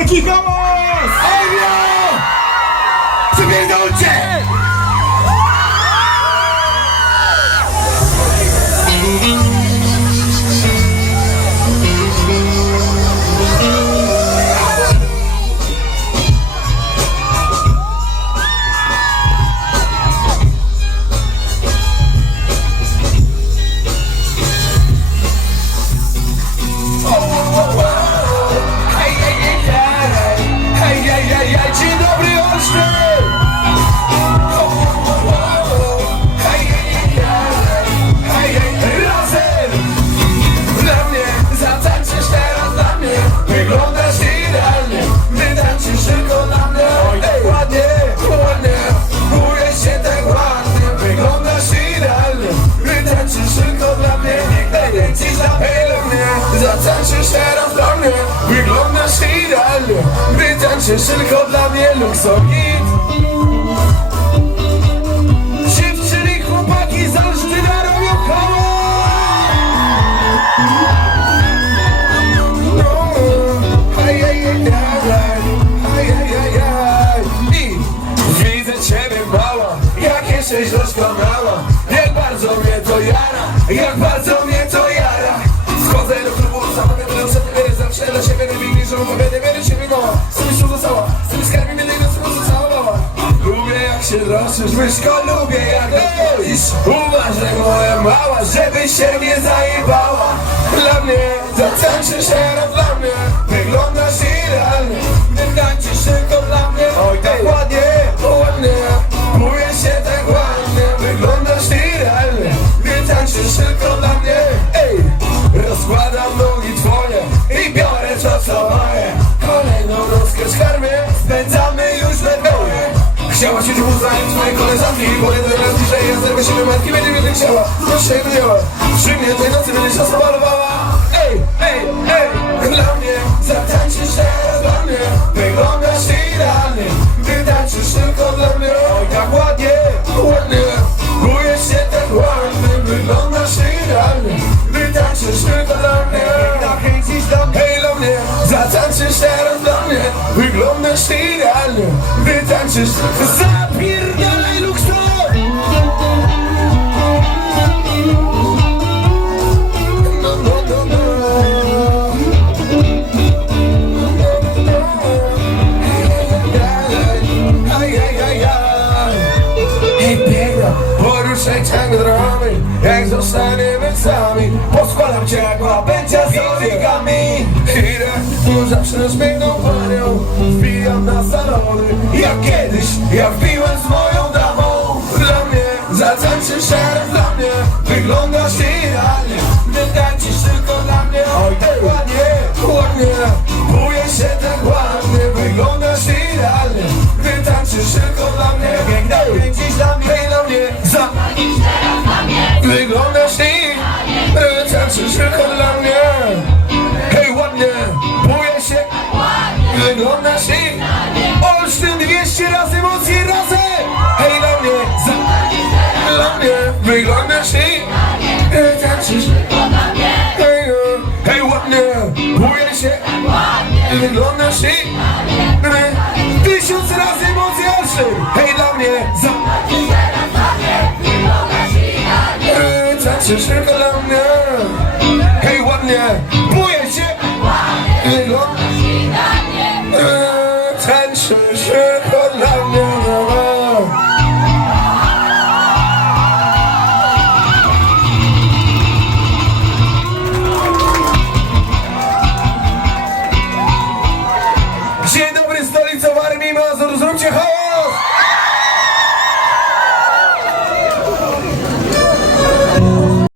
Wielki hałas! Mnie Wyglądasz idealnie Wytańczysz tylko dla mnie Luxogit Dziewczyny, chłopaki z Olsztyna robią hałas Widzę ciebie mała, jak jesteś doskonała Jak bardzo mnie to jara, jak bardzo mnie to jara. Wchodzę do dla siebie najmniej, że mogę nie wierzyć siebie mała Z tym już została, z tym skarbem jednej nocy pozostała mała. Lubię jak się droszysz, myszko, lubię jak odchodzisz Uważaj moja mała, żeby się nie zajebała. Dla mnie, zatańczysz teraz dla mnie Wyglądasz Chciała się tu uznać twoje koleżanki Bo jeden raz bliżej ja zerwę się matki Będzie mnie chciała, proszę się gniała Przy mnie tej nocy będziesz nas malowała Zatańczysz teraz dla mnie Wyglądasz idealnie. Wytańczysz Zapierdalaj lukso No, no, no, no. Poruszaj ciągle dramy Jak zostaniemy sami. Poskładam cię jak origami Zawsze piękną panią. Wbijam na salony. Jak kiedyś, ja wbiłem z moją damą Dla mnie, zatańczysz teraz dla mnie Wyglądasz idealnie. Wytańczysz tylko dla mnie. Oj, tak ładnie, ładnie. Czuję się tak ładnie. Wyglądasz idealnie. Wytańczysz tylko dla mnie. Piękna, kręcisz dla mnie dla mnie, za Wyglądasz idealnie Wytańczysz tylko dla mnie Wyglądasz idealnie Olsztyn 200 razy emocje razem. Hej, dla mnie, za Dla mnie Wyglądasz idealnie Wytańczysz Hej, hej, ładnie. Czuję się. Wyglądasz i Tysiąc razy emocje Olsztyn. Hej dla mnie za Tańczysz tylko dla mnie Dzień dobry, stolica Warmii Mazur, zróbcie hałas!